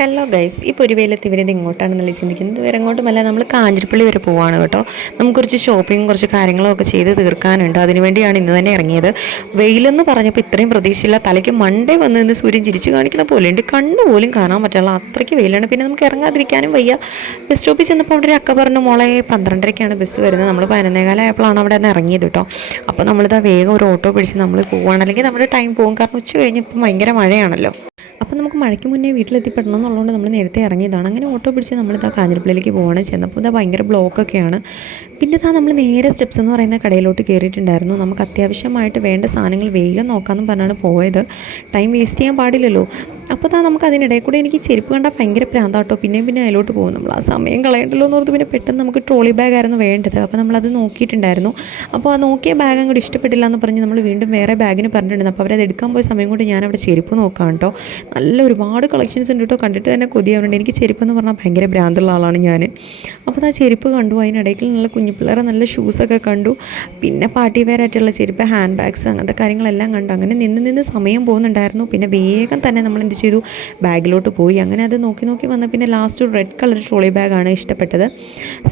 Hello guys, ഇപ്പോൾ ഒരു വെയിലത്ത് ഇവരിത് ഇങ്ങോട്ടാണെന്നല്ലേ ചിന്തിക്കുന്നത്. വേറെ എങ്ങോട്ടുമല്ല, നമ്മൾ കാഞ്ഞിരപ്പള്ളി വരെ പോവാണ് കേട്ടോ. നമുക്ക് കുറച്ച് ഷോപ്പിങ്ങും കുറച്ച് കാര്യങ്ങളും ഒക്കെ ചെയ്ത് തീർക്കാനുണ്ട്. അതിനുവേണ്ടിയാണ് ഇന്ന് തന്നെ ഇറങ്ങിയത്. വെയിലെന്ന് പറഞ്ഞപ്പോൾ ഇത്രയും പ്രതീക്ഷയില്ല. തലയ്ക്ക് മണ്ടേ വന്ന് നിന്ന് സൂര്യൻ ചിരിച്ച് കാണിക്കുന്ന പോലെ ഉണ്ട്. കണ്ണു പോലും കാണാൻ പറ്റില്ല, അത്രയ്ക്ക് വെയിലാണ്. പിന്നെ നമുക്ക് ഇറങ്ങാതിരിക്കാനും വയ്യ. ബസ് സ്റ്റോപ്പിൽ ചെന്നപ്പോൾ അവിടെ ഒരു അക്ക പറഞ്ഞു, മോളെ 12:30ക്കാണ് ബസ് വരുന്നത്. നമ്മൾ 11:15 അവിടെ നിന്ന് ഇറങ്ങിയത് കേട്ടോ. അപ്പോൾ നമ്മളിതാ വേഗം ഒരു ഓട്ടോ പിടിച്ച് നമ്മൾ പോവുകയാണ്, അല്ലെങ്കിൽ നമ്മുടെ ടൈം പോകും. കാരണം ഉച്ച കഴിഞ്ഞ് ഇപ്പം ഭയങ്കര മഴയാണല്ലോ. അപ്പോൾ നമുക്ക് മഴയ്ക്ക് മുന്നേ വീട്ടിലെത്തിപ്പെടണം എന്നുള്ളതുകൊണ്ട് നമ്മൾ നേരത്തെ ഇറങ്ങിയതാണ്. അങ്ങനെ ഓട്ടോ പിടിച്ച് നമ്മളിതാ കാഞ്ഞിരപ്പള്ളിയിലേക്ക് പോവുകയാണ്. ചെന്നപ്പോൾ ഇതാ ഭയങ്കര ബ്ലോക്കൊക്കെയാണ്. പിന്നെ ഇതാ നമ്മൾ നേരെ സ്റ്റെപ്സ് എന്ന് പറയുന്ന കടയിലോട്ട് കയറിയിട്ടുണ്ടായിരുന്നു. നമുക്ക് അത്യാവശ്യമായിട്ട് വേണ്ട സാധനങ്ങൾ വേഗം നോക്കാമെന്നും പറഞ്ഞാണ് പോയത്. ടൈം വേസ്റ്റ് ചെയ്യാൻ പാടില്ലല്ലോ. അപ്പോൾ ഇതാ നമുക്ക് അതിനിടയിൽ കൂടെ എനിക്ക് ചെരുപ്പ് കണ്ടാൽ ഭയങ്കര പ്രാന്താട്ടോ. പിന്നെ അതിലോട്ട് പോകും. നമ്മൾ ആ സമയം കളയണ്ടല്ലോ എന്ന് ഓർത്ത് പിന്നെ പെട്ടെന്ന് നമുക്ക് ട്രോളി ബാഗായിരുന്നു വേണ്ടത്. അപ്പോൾ നമ്മളത് നോക്കിയിട്ടുണ്ടായിരുന്നു. അപ്പോൾ ആ നോക്കിയ ബാഗ് അങ്ങോട്ട് ഇഷ്ടപ്പെട്ടില്ല എന്ന് പറഞ്ഞ് നമ്മൾ വീണ്ടും വേറെ ബാഗിന് പറഞ്ഞിട്ടുണ്ടായിരുന്നു. അപ്പോൾ അവരത് എടുക്കാൻ പോയ സമയം കൊണ്ട് ഞാനവിടെ ചെരുപ്പ് നോക്കാം കേട്ടോ. നല്ല ഒരുപാട് കളക്ഷൻസ് ഉണ്ട് കേട്ടോ. കണ്ടിട്ട് തന്നെ കൊതിയാവുന്നുണ്ട്. എനിക്ക് ചെരുപ്പെന്ന് പറഞ്ഞാൽ ഭയങ്കര ഭ്രാന്തുള്ള ആളാണ് ഞാൻ. അപ്പോൾ ആ ചെരുപ്പ് കണ്ടു. അതിനിടയ്ക്ക് നല്ല കുഞ്ഞു പിള്ളേരെ നല്ല ഷൂസൊക്കെ കണ്ടു. പിന്നെ പാർട്ടി വെയർ ആയിട്ടുള്ള ചെരുപ്പ്, ഹാൻഡ് ബാഗ്സ്, അങ്ങനത്തെ കാര്യങ്ങളെല്ലാം കണ്ടു. അങ്ങനെ നിന്ന് സമയം പോകുന്നുണ്ടായിരുന്നു. പിന്നെ വേഗം തന്നെ നമ്മൾ എന്ത് ചെയ്തു, ബാഗിലോട്ട് പോയി. അങ്ങനെ അത് നോക്കി വന്ന പിന്നെ ലാസ്റ്റ് ഒരു റെഡ് കളർ ട്രോളി ബാഗാണ് ഇഷ്ടപ്പെട്ടത്.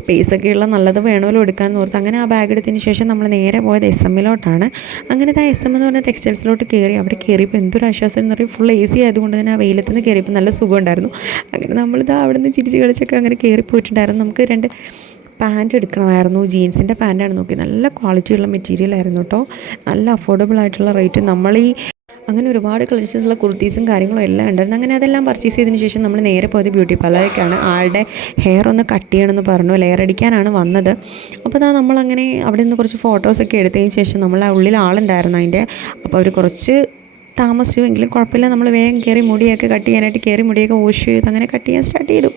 സ്പേസൊക്കെയുള്ള നല്ലത് വേണമല്ലോ എടുക്കാമെന്ന് ഓർത്ത് അങ്ങനെ ആ ബാഗ് എടുത്തതിന് ശേഷം നമ്മൾ നേരെ പോയത് SM-ലോട്ടാണ്. അങ്ങനത്തെ SM എന്ന് പറഞ്ഞ ടെക്സ്റ്റൈൽസിലോട്ട് കയറി. അവിടെ കയറിയപ്പോൾ എന്തൊരു ആശ്വാസം എന്ന് പറയും. ഫുൾ AC ആയതുകൊണ്ട് തന്നെ ആ വെയിലത്ത് നിന്ന് കയറിയപ്പോൾ നല്ല സുഖമുണ്ടായിരുന്നു. അങ്ങനെ നമ്മളിത് അവിടെ നിന്ന് ചിരിച്ച് കളിച്ചൊക്കെ അങ്ങനെ കയറിപ്പോയിട്ടുണ്ടായിരുന്നു. നമുക്ക് 2 പാൻറ്റ് എടുക്കണമായിരുന്നു. ജീൻസിൻ്റെ പാൻറ്റാണ് നോക്കി. നല്ല ക്വാളിറ്റിയുള്ള മെറ്റീരിയലായിരുന്നു കേട്ടോ. നല്ല അഫോർഡബിൾ ആയിട്ടുള്ള റേറ്റ്. അങ്ങനെ ഒരുപാട് കളക്ഷൻസുള്ള കുർത്തീസും കാര്യങ്ങളും എല്ലാം ഉണ്ടായിരുന്നു. അങ്ങനെ അതെല്ലാം പർച്ചേസ് ചെയ്തതിന് ശേഷം നമ്മൾ നേരെ പോയത് ബ്യൂട്ടി പാർലറിലേക്കാണ്. ആളുടെ ഹെയർ ഒന്ന് കട്ട് ചെയ്യണമെന്ന് പറഞ്ഞു. ലെയർ അടിക്കാനാണ് വന്നത്. അപ്പോൾ അതാ നമ്മളങ്ങനെ അവിടെ നിന്ന് കുറച്ച് ഫോട്ടോസൊക്കെ എടുത്തതിന് ശേഷം നമ്മൾ ആ ഉള്ളിൽ ആളുണ്ടായിരുന്നു അതിൻ്റെ. അപ്പോൾ അവർ കുറച്ച് താമസിച്ചുവെങ്കിലും കുഴപ്പമില്ല. നമ്മൾ വേഗം കയറി മുടിയൊക്കെ കട്ട് ചെയ്യാനായിട്ട് കയറി മുടിയൊക്കെ വാഷ് ചെയ്ത് അങ്ങനെ കട്ട് ചെയ്യാൻ സ്റ്റാർട്ട് ചെയ്തു.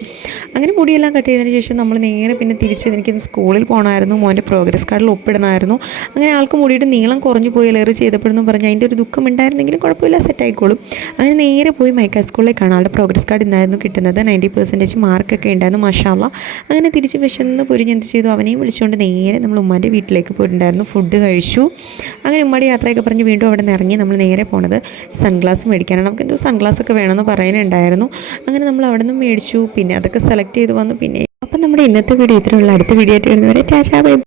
അങ്ങനെ മുടിയെല്ലാം കട്ട് ചെയ്തതിന് ശേഷം നമ്മൾ നേരെ പിന്നെ തിരിച്ച് എനിക്ക് സ്കൂളിൽ പോകണമായിരുന്നു. മോൻ്റെ പ്രോഗ്രസ് കാർഡിൽ ഒപ്പിടണമായിരുന്നു. അങ്ങനെ ആൾക്ക് മുടിയുടെ നീളം കുറഞ്ഞു പോയി ലെയർ ചെയ്തപ്പോഴെന്നും പറഞ്ഞ് അതിൻ്റെ ഒരു ദുഃഖം ഉണ്ടായിരുന്നെങ്കിലും കുഴപ്പമില്ല, സെറ്റായിക്കോളും. അങ്ങനെ നേരെ പോയി മൈക്ക സ്കൂളിലേക്കാണ്. ആളുടെ പ്രോഗ്രസ് കാർഡ് ഇന്നായിരുന്നു കിട്ടുന്നത്. 90% മാർക്കൊക്കെ ഉണ്ടായിരുന്നു, മാഷാഅല്ലാ. അങ്ങനെ തിരിച്ച് വിശന്ന് പൊരിഞ്ഞ് എന്ത് ചെയ്തു, അവനെയും വിളിച്ചുകൊണ്ട് നേരെ നമ്മൾ ഉമ്മാൻ്റെ വീട്ടിലേക്ക് പോയിട്ടുണ്ടായിരുന്നു. ഫുഡ് കഴിച്ചു. അങ്ങനെ ഉമ്മയുടെ യാത്രയൊക്കെ പറഞ്ഞ് വീണ്ടും അവിടെ നിന്ന് ഇറങ്ങി നമ്മൾ നേരെ പോണത് സൺഗ്ലാസ് മേടിക്കാനാണ്. നമുക്ക് എന്തോ സൺഗ്ലാസ്സൊക്കെ വേണമെന്ന് പറയാനുണ്ടായിരുന്നു. അങ്ങനെ നമ്മൾ അവിടെ നിന്ന് മേടിച്ചു. പിന്നെ അതൊക്കെ സെലക്ട് ചെയ്ത് വന്നു. പിന്നെ അപ്പം നമ്മുടെ ഇന്നത്തെ വീഡിയോ ഇത്രയുള്ള. അടുത്ത വീഡിയോ ആയിട്ട് വരുന്നവരെ ടാറ്റാ ബൈ.